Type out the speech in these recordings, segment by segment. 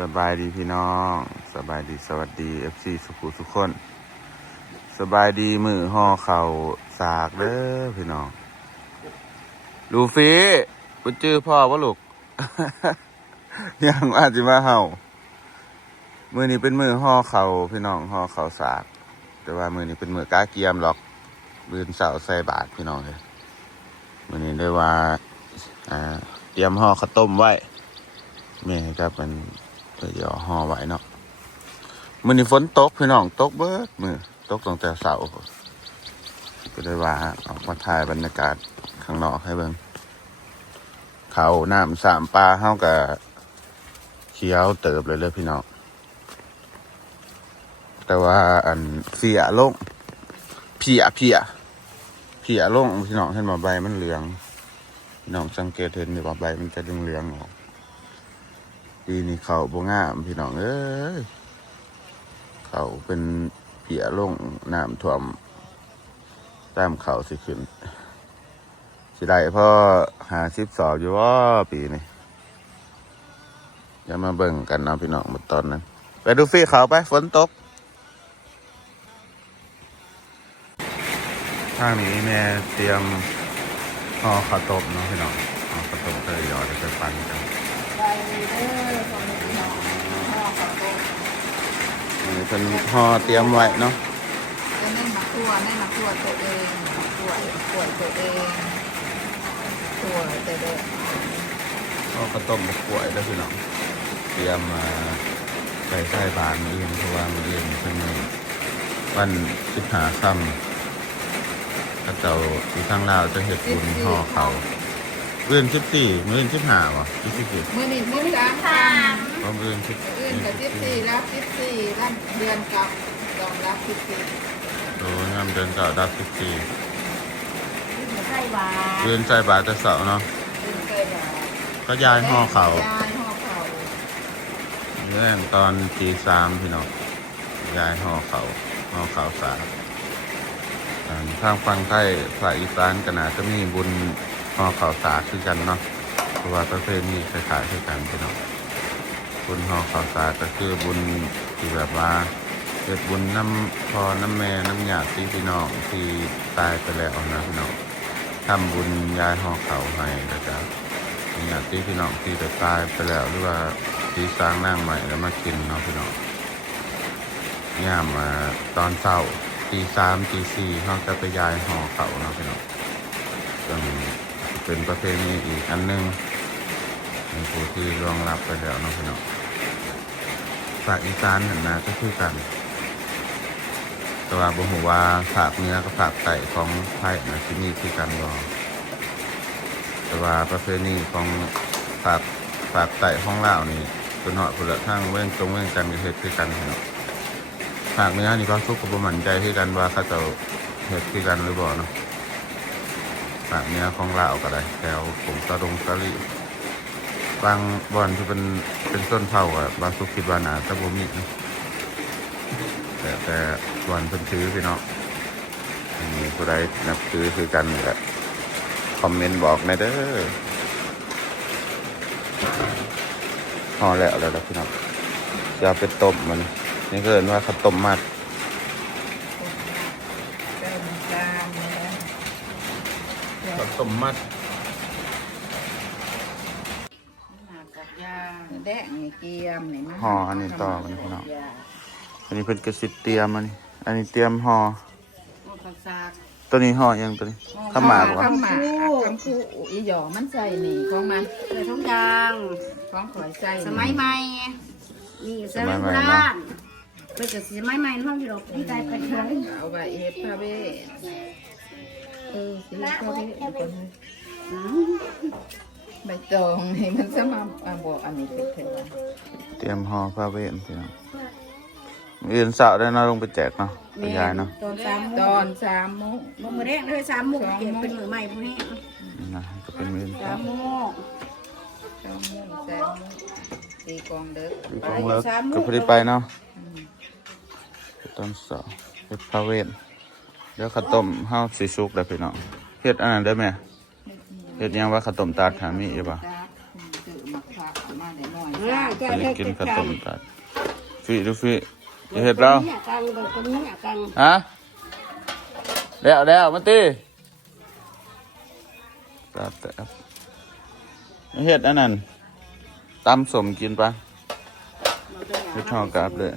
สบายดีพี่น้อง สบายดีสวัสดีเอฟซีสุขุสุขคน สบายดีมือห่อเข่าสากเด้อพี่น้อง ลูฟี่ปุจื้อพ่อวะลูก ยังอาจจะมาเห่ามือนี้เป็นมือห่อเข่าพี่น้องห่อเข่าสาก แต่ว่ามือนี้เป็นมือก้าเกียมหรอกบืนเสาใส่บาทพี่น้องเลยมือนี้ได้ว่าอ่าเตรียมห่อข้าวต้มไว้แม่ครับมัน เดี๋ยวห่อไว้เนาะมือนี้ฝนตกพี่น้องตกเบิดมือตกตั้งแต่เสาร์ก็เลยว่าออกมาถ่ายบรรยากาศข้างนอกให้เบิ่งเขาน้ำสามปลาเฮากับเขียวเติบเลยเลยพี่น้องแต่ว่าอันเสียลงเพียเพียเพียลงพี่น้องเห็นมาใบมันเหลือง พี่น้องสังเกตเห็นอยู่ว่าใบมันจะเหลืองๆออก ปีนี้เขาบงามพี่น้องเอ้ยเขาเป็นเปียลงน้ำท่วมตามเขาสิขึ้นสิได้พ่อหาสิบสอบอยู่ว่าปีนี้อย่ามาเบิ่งกันนาะพี่น้องมดตอนนั้น ไปดูฟี่เขาไปฝนตก ทางนี้แม่เตรียมห่อข้าวต้มเนาะพี่น้องห่อข้าวต้มเลยหยอดไปปั่นกัน อของพี่น้องห่อข้าวต้มอันนี้เป็นห่อเตรียมไว้เนาะจะแน่มาตัวแน่มาตัวตัวเองตัวตัวตัวเองตัวแต่เด็กห่อข้าวต้มกับกล้วยแล้วพี่น้องเตรียมมาใส่ใส่บานมืออื่นเพราะว่ามืออื่นเป็นมื้วันสิบหาค่ำถ้าเจ้าที่ทางลาวจะเห็ดบุญห่อเขา วอื่นสิบสี่มืออื่นสิบห้าวะยี่สิบสี่มื่อนี้มื่อสามคเพราะมืออื่นสิบำอื่นกับสิบสี่รับสิบสี่รับเดือนกับรองรับสิบสี่โดยงามเดินเก่าดับสิบสี่ไส้หวานอื่นใส่บาตรแต่เสาร์เนาะอื่นไส้หวานก็ย้ายห่อเขายายห่อเขาเรื่องตอนทีสามพี่น้องยายห่อเขาห่อเขาสามอันทางฟังไทยภาคอีสานก็น่าจะมีบุญ ห่อเขาวสาคือกันเนาะเพราะว่าประเพณีคล้ายๆคือกันพี่น้องบุญห่อเขาวสาก็คือบุญที่แบบว่าเกิดบุญน้ำพอน้ำแม่น้ำหยาดที่พี่น้องที่ตายไปแล้วนะพี่น้องทำบุญยายห่อเขาให้แล้วก็ญาติพี่น้องที่ได้ตายไปแล้วหรือว่าที่สร้างนั่งใหม่แล้วมากินเนาะพี่น้องย่ามมาตอนเช้าตีสามตีสี่เขาจะไปยายห่อเขาเนาะพี่น้องจน เป็นประเพณีอีกอันหนึงในผู้ที่รองรับไปแล้วเนาะพี่น้องฝากอีสานนั่นนะก็คือกัน แต่ว่าบ่ฮู้ว่าฝากเนื้อกับฝากไก่ของไทยนะที่นี่คือกันบ่แต่ว่าประเพณีของฝากฝากไต่ห้องเล่าวนี่ตัวเหาะคนละทางเว้งตรงเว้งกันก็เฮ็ดคือกันเนาะฝากเนื้อนี่ก็ทุกข์กับมั่นใจคือกันว่าเขาจะเฮ็ดคือกันหรือบ่เนาะ ฝากเนื้อของลาวก็ได้แถวผมตะดงตะลีบางบอนที่เป็นเป็นต้นเผาอะบางสุกคิดว่านาตะบมีนะแต่แต่บอนเพิ่นถือพี่เนาะอันนี้ผู้ใดนับถือคือกันก็คอมเมนต์บอกในเด้อห่อแล้วแล้วพี่น้องจะเอาไปต้มมันนี่ก็เอินว่าเขาต้มมัดเติมจาน แล้วข้าวต้มมัดมากับยาแดงนี่เกียมนี่มันห่ออันนี้ต่อกันพี่น้องอันนี้เป็นกระสิเตรียมอันนี้อันนี้เตรียมห่อโอ้ผักสากตัวนี้ห่อยังตัวนี้ข้าวหมากวะข้าวหมากคำคู่อีหยอมันใส่นี่ของมันเกิดทุกอย่างของข่อยใส่สมัยใหม่นี่สมัยโบราณเพื่อจะสมัยใหม่ห้องที่เราพี่ใจไปเลยเอาใบเฮ็ดพาเบ้ เออสีพาเบ้เอาไปให้ใบตองนี่มันสมาบอกอันนี้เป็นเท่าไหร่เตรียมห่อผ้าเวนพี่น้องมีอื่นสาวได้นะลงไปแจกเนาะไปยายเนาะตอนสามตอนสามโมงมือแรกเลยสามโมงเก็บเป็นมือใหม่พวกนี้นะก็เป็นมีอื่นสามโมงสามโมงสามโมงตีกองเด้ออีกองเลิกก็พอดีไปเนาะต้นเสาเฮ็ดผ้าเวน ดี๋ยวข้าวต้มเฮาสิสุกแล้วพี่น้องเฮ็ดอันนั้นได้ไหมเฮ็ดยังว่าข้าวต้มตาดหามีอยู่ปะจ้าตื่นมาพักมาได้หน่อยอืสามมไปกินข้าวต้มกันฟิดูฟิจะเห็ดแล้วเนี่ยกังบางคนเนี่ยกังฮะแล้วแล้วมาตีตาแต่เห็ดอันนั้นตำสมกินปะเห็ดทองกราบเลย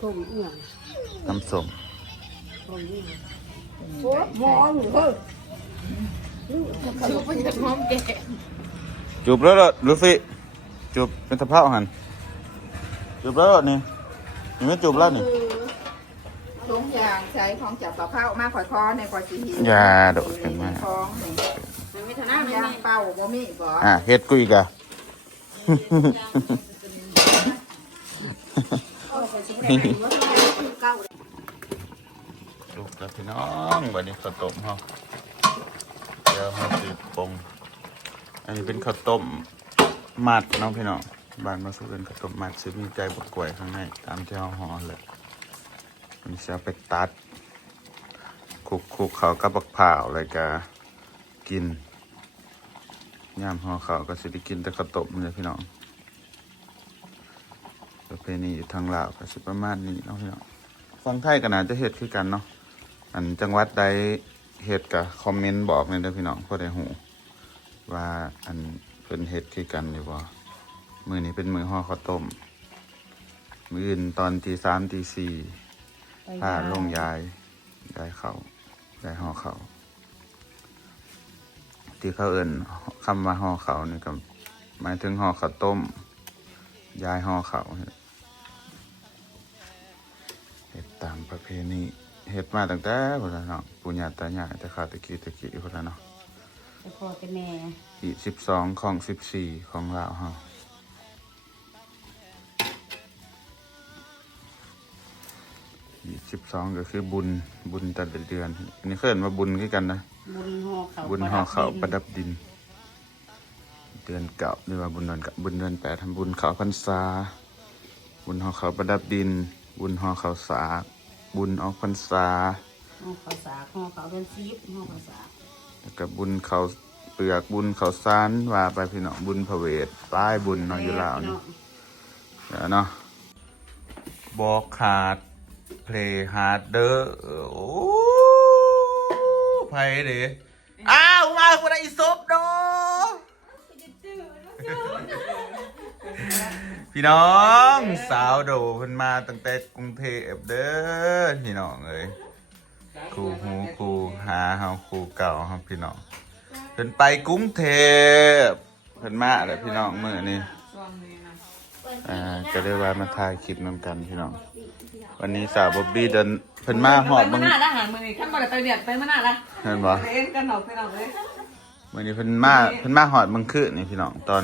ทุ่มเอี่ยงตำสมทุ่มเอี่ยง โอ้หมอนเฮ้ยชูไปจากห้องแกจูบแล้วเหรอลูฟี่จูบเป็นตะเภาหันจูบแล้วเหรอนี่นี่ไม่จูบแล้วนี่ทุกอย่างใช้ของจับปลาเผามาข่อยคอในข่อยสีหิอย่าโดดกันมาคล้องนี่มันไม่ทนาไม่ย่างมีเป่าบ่มีบ่อะเฮ็ดกูอีกอะเก้าลูก แล้วพี่น้องวันนี้ข้าวต้มเฮาเดี๋ยวเฮาสิปรุงอันนี้เป็นข้าวต้มมัดน้องพี่น้องบ้านมาสุเป็นข้าวต้มมัดซึ่งมีใจบดกล้วยข้างในตามที่เฮาห่อเลยมันจะไปตัดคุกคุกเขากับบักผ่าวแล้วก็กินย่ามห่อเขาก็สิได้กินแต่ข้าวต้มเลยพี่น้องประเพณีทางลาวก็สิประมาณนี้เนาะพี่น้องฟังไทยก็น่าจะเฮ็ดคือกันเนาะ อันจังหวัดใดเฮ็ดก็คอมเมนต์บอกในอยเด้อพี่น้องเพื่อได้หูว่าอันเพิ่นเฮ็ดคือกันหรือบ่มื้อนี้เป็นมื้อห่อข้าวต้ม มื้ออื่นตอนตีสามตีสี่พาลงยายยายเขายายห่อเขาวที่เขาเอิ้นคำว่าห่อเขาวนี่ก็หมายถึงห่อข้าวต้ม ยายห่อเขาวเฮ็ดตามประเพณี เฮ็ดมาตั้งแต่พุ่นละเนาะปู่ย่าตายายแต่ข้าวตะกี้ตะกี้พุ่นละเนาะแต่พอแต่แม่อีสิบสองของสิบสี่ของลาวเฮาอีสิบสองก็คือบุญบุญแต่ละเดือน อันนี้เคลื่อนว่าบุญคือกันนะ บุญห่อเขาบุญห่อเขาวประดับดิน เดือนเก่าหรือว่าบุญเดือนเก่าบุญเดือนแปดทำบุญเขาวพรรษา บุญห่อเขาวประดับดิน บุญห่อเขาวสาก บุญออกพรรษาห่อเขาสากห่อเขาเป็นซีบห่อเขาสากแล้วก็บุญเขาเปลือกบุญเขาซานว่าไปพี่น้องบุญพระเวทป้ายบุญเนาะอยู่ลาวนี่เดี๋ยวเนาะบอกขาดเพลย์ฮาร์ดเดอร์โอ้ไพ่เด้อ้าวมาคนไอ้ซบโด พี่น้องสาวโดเพิ่นมาตั้งแต่กรุงเทพเด้อพี่น้องเอ้ยครูหูครูหาเฮาครูเก่าเฮาพี่น้องเพิ่นไปกรุงเทพเพิ่นมาแล้วพี่น้องมื้อนี้ช่วงนี้นะอ่าก็ได้ว่ามาถ่ายคลิปนํกันพี่น้องวันนี้สาวบ๊อบบี้เดินเพิ่นมาหอบไปมึมางหน้าละหางมือนี่ขั้นบ่ได้ไปเรียกไปมาหน้าละเห็นบ่ไปเอ็นกันหนอกไปหนอกเลยมื้อนี้เพิ่นมาเพิ่นมาหอดมึงคืนนี่พี่น้องตอน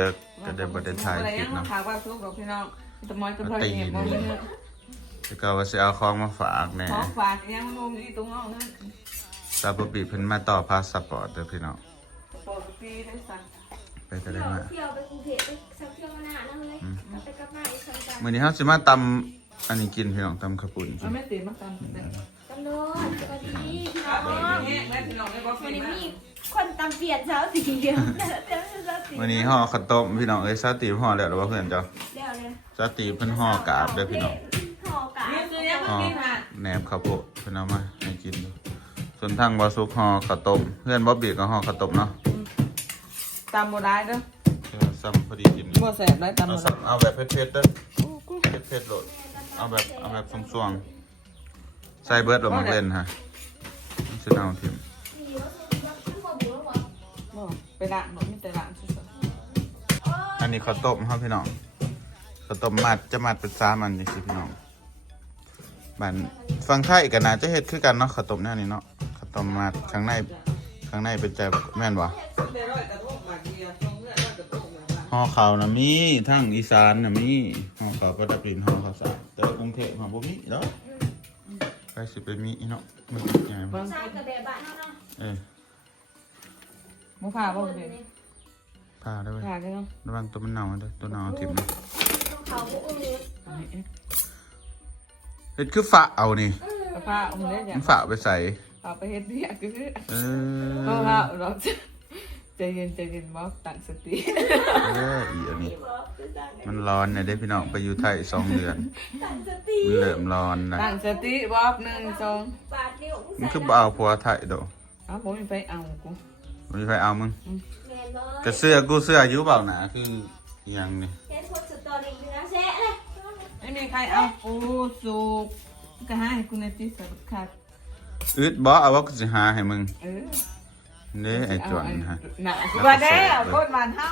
ดึกๆ ก็ได้บ่ได้ถ่ายคลิปเนาะเนาะถามว่าทุกของพี่น้องตะมอยตะพอยเนี่ยบ่มีเงินแล้วก็ว่าสิเอาของมาฝากแหน่ขอฝากยังงงอยู่ตรงน้องนั่นสาวบ๊อบบี้เพิ่นมาต่อพาสปอร์ตเด้อพี่น้องปกติได้สั่งไปก็ได้มา เที่ยวไปกรุงเทพไปสักเที่ยวมาหน้านั่นเลยกลับไปกลับมาอีกสัปดาห์มื้อนี้เฮาสิมาตำอันนี้กินพี่น้องตำข้าวปุ้นกิมันนไม่ตีมันกันแต่ตำรวจสวัสดีพี่น้ถ้าองเป็นอย่างนี้แม่พี่น้องได้บอกวัพี่นนี้มามีคนตำเปลี่ยนเช้าสีเดียวแต่เต็มเช้าสี วันนี้ห่อข้าวต้มพี่น้องเอ้ยซาตีห่อแล้วหรือว่าเพื่อนเจ้าเดียวเลยซาตีเพิ่นห่อกาบเด้อพี่น้องห่อกานี่คือยังห่อกินค่ะแหนบข้าวโพดเพิ่นเอามาให้กินดูส่วนทางบอสุกห่อข้าวต้มเพื่อนบ๊อบบี้ก็ห่อข้าวต้มเนาะตามโบได้เด้อเออซ้ำพอดีกินบ่แสบได้ตามโบเอาได้ซ้ำเอาแบบเผ็ดๆเด้อเผ็ดๆโลดเอาแบบเอาแบบสวงๆใส่เบิร์ดลงมาเล่นฮะมันสิเอาทิมบ่ไปละบ่มีแต่ละสุดอั นนี้ข้าวต้มครับพี่น้องข้าวต้มมัดจะมัดเป็นสามอันนี่สิพี่น้องบ้านฟังไทยกันนะจะเฮ็ดคือกันเนาะข้าวต้มแนวนี้เนาะข้าวต้มมัดข้างในข้างในเป็นใจแม่นบ่ๆได้ร้อยกระทงบาทเดียวะห่อข้าวนะมีทั้งอีสานนะมีห่อข้าวประดับดินห่อข้าวสารแต่กรุงเทพห่อบ่มีเนาะไปสิไปมีเนาะมันใหญ่เบิ่งใช่กับแบบบ้านเนาะเนาะเออบ่พาบ่เป็น พาได้เว้ยพาได้เนาะระวังตัวมันเน่าเด้อตัวเน่าทิ่มนะเขาอุ้มเฮ็ดคือฝาเอานี่กระพาอุ้มได้จ้ะมันฝาไปใส่พาไปเฮ็ดเบียกคือเอก็อพาเราจะใจเย็นใจเย็นบ๊อบตั้งสติเอ้ยอีอันนี้พี่บอกคือสั่งมันร้อนเนี่ยได้พี่น้องไปอยู่ไทยสองเดือนสั่งสติมันเริ่มร้อนนะตั้งสติบ๊อบหนึ่งสองบาทเดียวมันคือบ่เอาผัวไทยโดเอาผมไปเอากูมีใครเอามึงแมนบอ กระเสื้อกูเสื้ออายุเปล่าหนาคืออิหยังนี่เห็นคนสุดตอนอีกเนื้อแซ่เลยไม่มีใครเอากูสูบก็ให้กูในที่สุดขาดอึดบ่เอาว่ากูสิหาให้มึงเออเด้ไอ้จวนฮะหนากูว่าได้เอาโคตรบานเท่า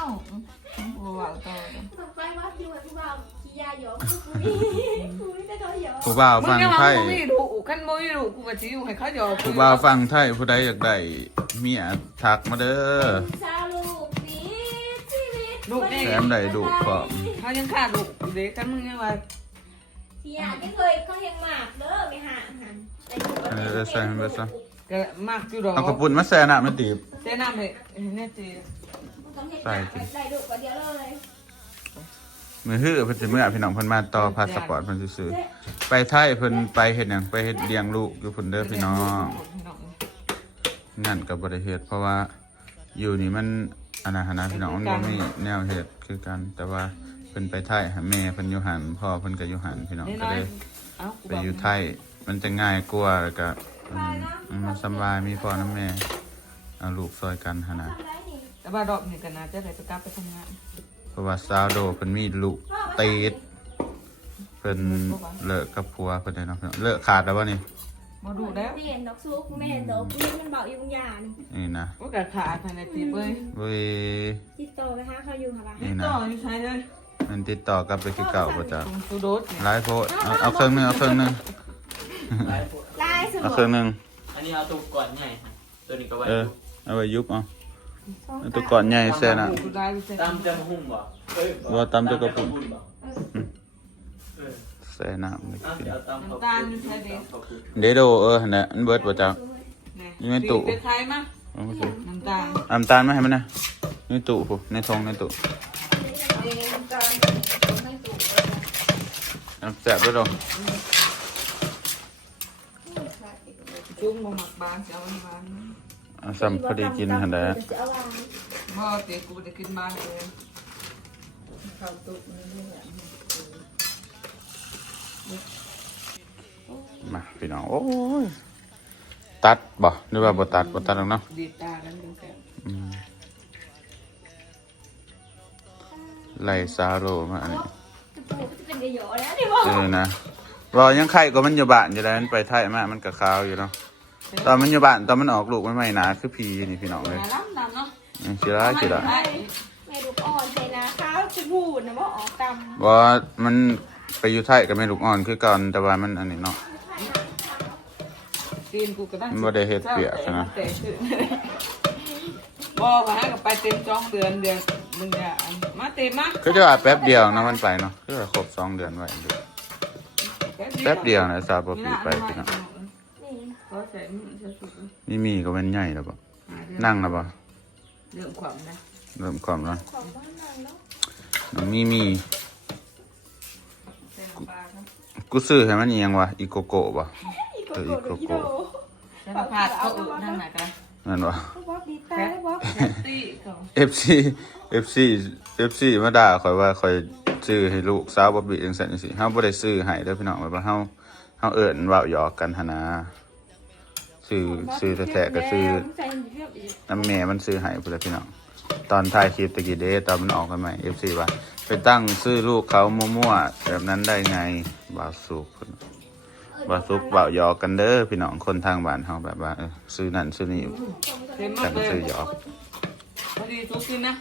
กูว่าต่อต้องไปวัดอยู่กับผู้บ่าวขี้ยาหยอกกูนี่กูนี่แต่เขาหยอกผู้บ่าวมึงฟังยังไทว่ายมึงไม่ดูขั้นมึงไม่ดูกูก็จะอยู่ให้เขาหยอกผู้บ่าวฟังไทยผู้ใดอยากได้เมียทักมาเด้อชาวลูกนี้ ชีวิตลูกนี่แถมได้ดูพร้อมเขายังขาดลูกเด็กกันมึงยังว่าที่อยากจะเคยเขาเฮงหมากเด้อไม่ห่างหันแต่อยู่กับเออใส่มันไปซะก็มากอยู่ดอกเอากระปุ่นมาแซ่น่ะมันตีบเจ้น้ำเลยเนี่ยจีต้องเฮงหมากได้ดูกว่าเดียวเลยมือฮื้อเพิ่นสิเมื่อพี่น้องเพิ่นมาต่อพาสปอร์ตเพิ่นซื้อๆไปไทยเพิ่นไปเฮ็ดหยังไปเฮ็ดเลี้ยงลูกอยู่เพิ่นเด้อพี่น้องงั้นก็บ่ได้เฮ็ดเพราะว่าอยู่นี่มัน อันนั้นหั้นนะพี่น้องมันบ่มีแนวเฮ็ดคือกัน แต่ว่าเพิ่นไปไทยหาแม่เพิ่นอยู่หันพ่อเพิ่นก็อยู่หันพี่น้องนี่ก็น้อยเลยเอ้าไปอยู่ไทยมันจะง่ายกว่าแล้วก็อืมอืมมันสำบายมีพ่อน้ำแม่เอาลูกซอยกันหนนะทำได้นี่แต่ว่าดอกนี่ก็น่าจะได้ไปกลับไปทำงาน เพราะว่าซาวโดเพิ่นมีลูกติดเพิ่นเลิกกับผัวเพิ่นได้เนาะพี่น้องเลิกขาดแล้วบ่นี่ มาดูแล้วไม่เห็นดอกซุกไม่เห็นดอกนี่มันบอกอยู่อย่างนี่นะก็กระขาดภายในตีเว้ยเว้ยติดต่อไปหาเขาอยู่ค่ะบ้านี่ต่นะออยู่ใช่เลยมันติดต่อกลับไปคือเก่าบ่จ้ะตรงตูโดสเนี่ยหลายโพดเอาเอาเครื่องหนึงเอาเครื่องหนึงลายสเอามเครื่องหนึงอันนี้เอาตัวก่อนใหญ่ครับตัวนี้ก็ไว้เออเอาไว้ยุบเอาเอาตัวก่อนใหญ่แซ่น่ะกูได้กูเสร็จตามจะหุ่มบ่เอ้ยบ่ตำจะกระปุ่นบ่เอ อแซ่น้ำเลยเอากินเดี๋ยวตามเขาน้ำตาลอยู่ใช่ดิขอบคุณเดโดเออหั่นน่ะมันเบิดบ่จ้ะเนี่ยนี่ไม่ตู่ตีเป็นไทยมั้ยเอามาสิน้ำตาลเอาน้ำตาลมาให้มันนะในตู้ผู้ในทงในตู้เองน้ำตาลน้ำแสบด้วยดอกจุ้งมาหมักบางจะเอาบางเอาซ้ำพอดีกินหันได้จะเอาวางบ่เตี๋ยกูจะกินบางเลยข้าวตุ๊กนี่แหละ มาพี่น้องโอ้ยตัดบ่หรือว่าบ่ตัดบ่ตัดหรอกเนาะดีตากันดูแต่อืมไล่ซาโรมาอันนี้จะปลูกจะเป็นกระโยแล้วที่บอกเออนะว่ายังไข่ก็มันอยู่บ้านอยู่แล้วมันไปไทยมามันก็ขาวอยู่เนาะตอนมันอยู่บ้านตอนมันออกลูกมันไม่หนาคือพีนี่พี่น้องเลยน้ำน้ำเนาะอืมสิละสิละไอ้แม่ดูอ่อนใช่นะข้าวจะพูดนะว่าออกตำว่ามัน ไปอยู่ไทยก็ไม่ลูกอ่อนคือกันแต่ว่ามันอันนี้เนาะ ตีนกูก็ได้มันบ่ได้เฮ็ดเปียกนะ แต่ขึ้นบ่มาให้กับไปเต็มจองเดือนเดือนมึงอย่ามาเต็มมาก็จะว่าแป๊บเดียวนะมันไปเนาะคือว่าครบสองเดือนไว้เดือนแป๊บเดียวนะซาบปีไปพี่น้องนี่ก็ใส่มือจะสุดนี่มีก็เป็นใหญ่แล้วปะนั่งแล้วปะเรื่องความนะเริ่มความแล้วของบ้านเราแล้วน้องมีมี กูซื้อให้มันอิหยังวะอีโกโก้ปะอีกเออโกอีโก้โกอีโก้โดใส่น้ำผัดก็อึนั่นไหนกันนั่นวะ บ๊อบดีตาแคได้บ๊อบทตี้ของ FC FC FC มาด่าข่อยว่าข่อยซื้อให้ลูกสาวบ่บีจังซั่นจังซี่เฮาบ่ได้ซื้อให้เด้อพี่น้องแบบว่าเฮาเฮาเอิ้นเว้าหยอกกันหั่นนะซื้อซื้อแท้ๆก็ซื้อใส่เรียบอีกน้ำแม่มันซื้อให้พุ่นแหละพี่น้องตอนถ่ายคลิปตะกี้เด้ตอนมันออกกันใหม่ FC ว่าไปตั้งซื้อลูกเขามั่วๆแบบนั้นได้ไง บาสุกพุ่นบาสุกเบาหยอกกันเด้อพี่น้องคนทางบ้านเฮาแบบว่าเออซื้อนั่นซื้อนี่เต็มมาแต่กมันเลซื้อยหยอกพอดีทุกทีนะ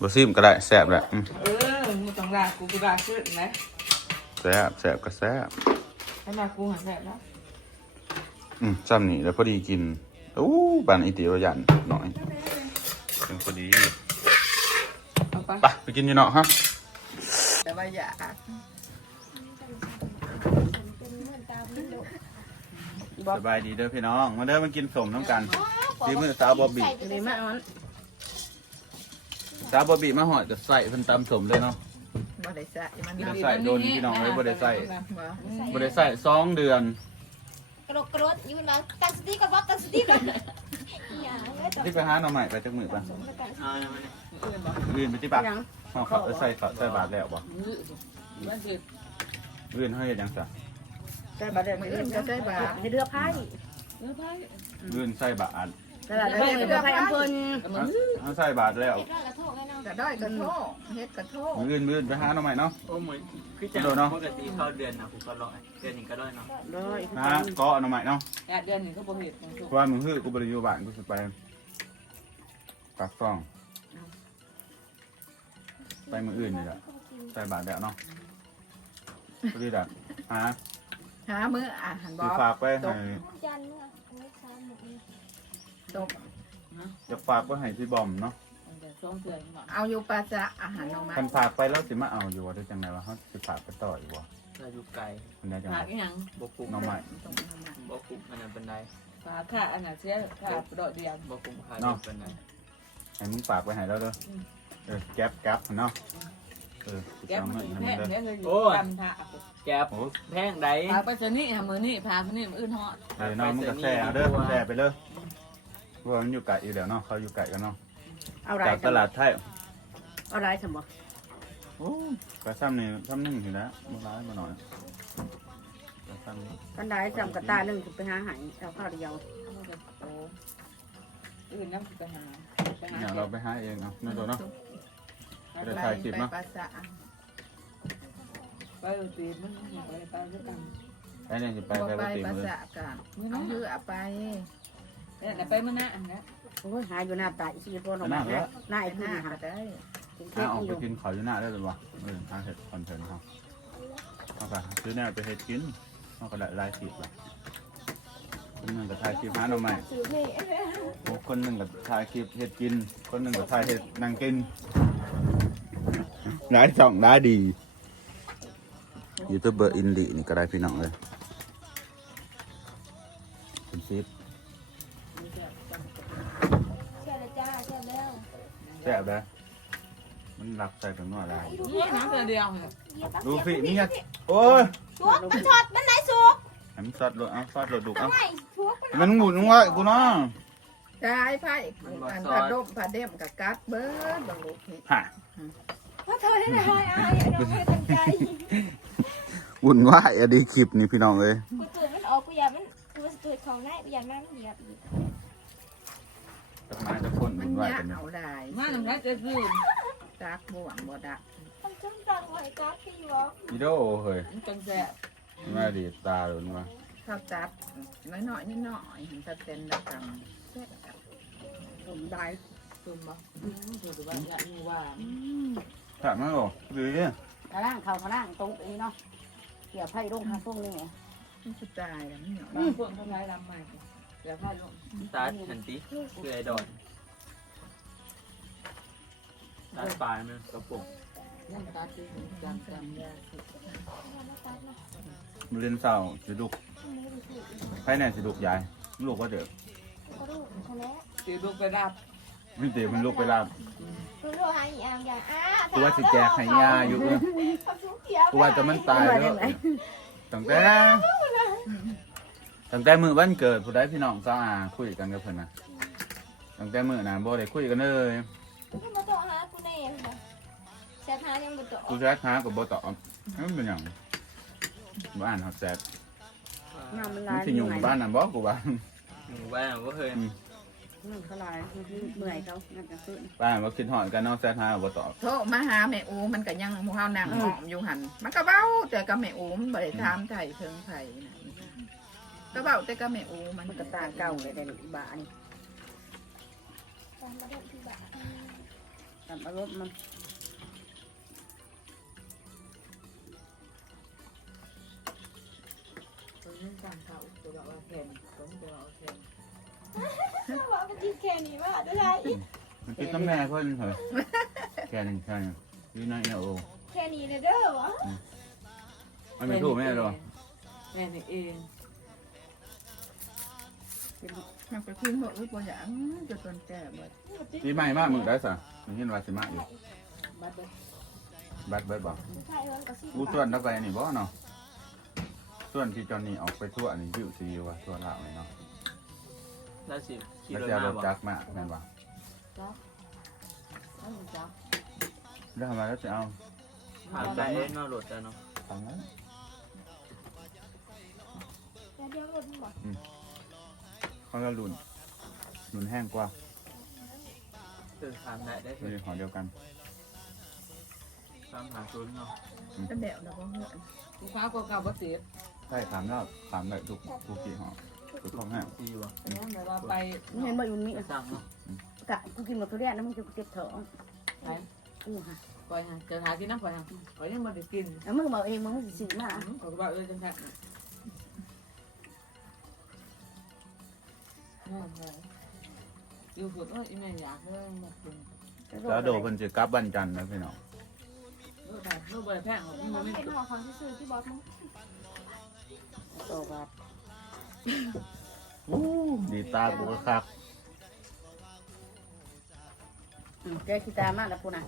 บ่ซิมก็ได้แซ่บแหละอืมเออมึงต้องลากูกูลาขึ้นนะแซ่บแซ่บก็แซ่บถ้าลากูหันแบบแล้วอืมซ้ำนี่แล้วพอดีกินอู้บ้านอีติวยันหน่อยเป็นพอดีเอาไปไปไปกินอยู่เนาะฮะ แต่ว่าอย่า สบายดีเด้อพี่น้อง มาเด้อมากินสมน้ำกันดีมือสาวบอบบี้ดีมากมันสาวบอบบี้มาหอดจะใส่เพิ่นตำสมเลยเนาะบ่ได้ใส่มันบ่ได้ใส่โดนพี่น้องเลยบ่ได้ใส่บ่บ่ได้ใส่สองเดือนเอระโดดกระโดดยืนมาตั้งสติก่อนว่าตั้งสติก่อนอย่าเลยต่อที่ไปหาหน่อใหม่ไปจักมือป่ะสมกันเอาอย่างนั้นลื่นไปที่ป่ะยังห่อเขาใส่เขาใส่บาทแล้วบ่มันคือลื่นให้ยังซะ ใช่บาทเดียวมืมือออื่อื่นนก็ก็ใช้บาในเรือไพ่เนื้อไผ่ลื่นใส่บาทตลาดเรือเรือไพ่อำเภอมันเขาใส่บาทแล้วเฮ็ดร้อยกระทงแน่นอนกระด้อยกระโทกเฮ็ดกระโทกลื่นลื่นไปหาหน่อใหม่เนาะโอ้เหมือนคือจะโดนเนาะปกติเข้าเดือนนะผมก็ร้อยเดือนหนึ่งก็ร้อยเนาะร้อยหาเกาะหน่อใหม่เนาะแอดเดือนหนึ่งก็บ่เห็ดของสุกเพราะว่ามึงฮื้อกูบริยูบ้านกูสิไปปากซ่อง ไปมื้ออื่นนี่แหละใส่บาทแล้วเนาะพอดีดักหา หามืออาหารบสิอกฝากไปให้จันเมื่อไม่ซ้ำหมดนี้ตกจะฝากไปให้พี่บอมเนาะมันจะช่วงเดือนก่อนเอาอยู่ปลาจะอาหารออกมาคันฝากไปแล้วสิมาเอาอยู่ว่าได้จังไดวะเขาสิฝากไปต่ออีกวะเราอยู่ไกลมันได้จังผัไดกอีหยังบกุมน้องใหม่ตรงนั้นน่ะบกุมอันนั้นเป็นไดผักค่ะอันนั้นเสียผักดอกเดียวบกุมขาเดียวเป็นไดให้มึงฝากไปให้แล้วเด้อเออแก๊ปแก๊ปเนาะ เออสิแก้เอามันเงินแพให้งมันเด้อแพงเลยจำท่าแก๊บโอ้แพงไดผักไปสนี่ทำมือนี่ผักคนนี้มันอื่นฮอดเออน้องมึงก็แช่เอาเด้อแช่ไปเลยเพราะว่ามันอยู่ไกลอยู่แล้วเนาะเขาอยู่ไกลกันเนาะเอาไรจากตลาดไทยเอาไรสมบัติโอ้กระซ้ำนี่ซ้ำหนึ่งอยู่แล้วมาร้ายมาหน่อยกระซ้ำนี่กันได้จำกระตาหนึ่งไปหาหายเอาข้าวเดียวเอามาจากโตอื่นน้ำไปหาไปหาเนี่ยเราไปหาเองเนาะนั่นตัวเนาะ ไปเดี๋ยวถ่ายคลิปเนอะ ไปปลาจะไปตีมันไปไปด้วยกันไอ้เนี่ยจะไปบ่ไปไปปกติปลาเลยจะกันเอาเรือไปเนี่ยไปมื่อหน้าอันนี้โอ้ยหายอยู่หน้าตาอีสี่คนออกมาหน้าไอ้หที่น้าหาก็ได้เที่ถ้าออกอไปยู่กินขออยู่หน้าได้เลยว่ะเออทางเห็ดคอนเทนต์เขาเขาไปซื้อแนวไปเห็ดกินเขาก็ได้รายสิบละคนหนึ่งก็ถ่ายคลิปหาหน่อใหม่สื่อเพลงโอ้คนหนึ่งก็ถ่ายคลิปเห็ดกิน คนหนึ่งก็ถ่ายเห็ดนั่งกิน ได้สองได้ดียูทูบเบอร์อินดีนี่ก็ได้พี่น้องเลยเป็นซิปเชื่อแล้วจ้าเชื่อแล้วแซ่บเลยมันหลักใส่ถึงหน่อยได้นี่น้ำเดียวเนี่ยเหยียบปะดูพี่นี่ไงโอ้ยสุกมันช็อตมันไหนสุกให้มันซอดเลยเอาซอดเลยดูทำเอาไมสุกมันหมุนว่ากูเนาะใช่ไพ่อันผัดดมผัดเดี่ยมกับกัดเบิร์ดบังลูกนี่ฮะ เพราะเธอได้ไหมอายเราไม่ตั้งใจวุ่นวายอะดีคลิปนี่พี่น้องเอ้ยกูตื่นมันออกกูอยากมันกูตื่นของได้กูอยากมันเหยียบอีกต้นไม้จะคนมัวุ่นนวายยากันอยู่เอาได้มาหนึ่งแค่จะซื้อจักบ่วงบ่ดักมันจ้องจังไว้ก๊อฟพี่วะอีโดเฮ้ยมันจังแซ่บมาดีตาหลุนมาข้าวจัดน้อยน้อยนิดหน่อยเห็นตะเต็นตะกำผมได้ตุ่มบ่ถือว่าอยากมีว่า ถามมาหรอหรือเนี่ยข้างล่างเขาข้างล่างตรงนี้เนาะเกี่ยวไพ่ลงข้างตรงนี้มันจะตายแล้วมันเหนียวบางคนเขาใช้ลำใหม่เดี๋ยวพาลงตาหันติคือไอ้ดอนตาปลายมันกระปุกนั่นตาตีจำจำยามันเรียนเศร้าสิดุกใครแน่สิดุกยายลูกว่าเด็กเขาดูเขาแล้วตีลูกไปรับ ไม่เดี๋ยวมันลูกไปลาบดูดูหาอีกอย่างอย่างอ้ากูว่าสิแจกให้ยาอยู่เออทำสุกเขียวกูว่าจะมันตายแล้วตั้งแต่ตั้งแต่มือวันเกิดผู้ใดพี่น้องสาวอาคุยกันกับเพิ่นนะตั้งแต่มือน่ะบ่ได้คุยกันเลยกูมาต่อหากูแน่ค่ะแชทหายังมาต่อกูแซดหากับบ่ตอบมันเป็นหยังบ้านเฮาแซดน้ำมันมัลานยสิอยู่บ้านนั่นบ่กูว่าหมู่บ้านว่าเคย มันเขาลายเมื่อยเขานั่นก็ขึ้นบ้านบ่คิดฮอดกันเนาะแซดหาบ่ตอบ โทรมาหาแม่อูมันก็ยังหมูเฮานั่งหอมอยู่หันมันก็เบ้าแต่กับแม่อูมันบ่ได้ถามไทยเชิงไทยนะก็เบ้าแต่กับแม่อูมันมันก็ตาเก่าเลยได้บ้านี่ตามมาเดินที่บ้านตามอารมณ์มันคนนี้จำเขาตัวบอกว่าแข็งผมตัวบอกแข็ง ว่ามันกินแค่นี้ว่าได้ไรมันคิดน้ำแม่เพิ่นเหรอแค่นึงใช่อยู่ในเนี่ยโอ้แค่นี้เลยเด้อวะมันไม่ถูกแม่หรอแม่นี่เองมันก็ขึ้นบ่อึบ่อยากจะตนแก่บ่ปีใหม่มากมึงได้ซะมันเห็นว่าสิมาอยู่บัดเด็กบัดเบิดบ่ใช่เอิญก็สิกูชวนเราไปนี่บ่เนาะส่วนที่จอนนี่ออกไปทั่วอันนี้วิวซีวะทั่วลาวเลยเนาะ แล้วสิขี่แล้วรถจะเอามารถบอกจักรมาแม่นบ่เอาอยู่จ้ะแล้วทำไมก็จะเอาหาใจเอ็นมารถจ้ะเนาะทางนั้นแล้วเดี๋ยวรถมันบอกเขาจะลุนลุนแห้งกว่าคือถามได้ได้ไม่คือใช่ของเดียวกันตามหาชุนเนาะก็แดวแล้วก็เหือนลูกค้าก็เก่าบ่เสียใช่ถามแล้วถามได้ทุกทุกกี่ห่อ ทุกห้องห้างซีวะเนี่ยเดี๋ยวเราไปมึงเห็นบ่อยู่นี่สั่งเนาะกะกูกินหมดทุเรียนแล้วมึงจะเจ็บท้องไปกูฮะไปหาเจอหากินน้ำไปหาไปยังบ่ได้กินแล้วมึงบอกเองมึงสิมาขาก็บอกเออจังแท้อยู่ฝึกเอออีแม่อยากเด้อมากินแล้วโดเพิ่นจะกลับวันจันทร์นะพี่น้องเออไปเออบ่ได้แพงหรอกมันนเป็ไม่นหอของที่ซื้อที่บอสมั้งโตบาด อู้ดีตาบุก็คัก อืมแกขี้ตามากแล้วพูนะ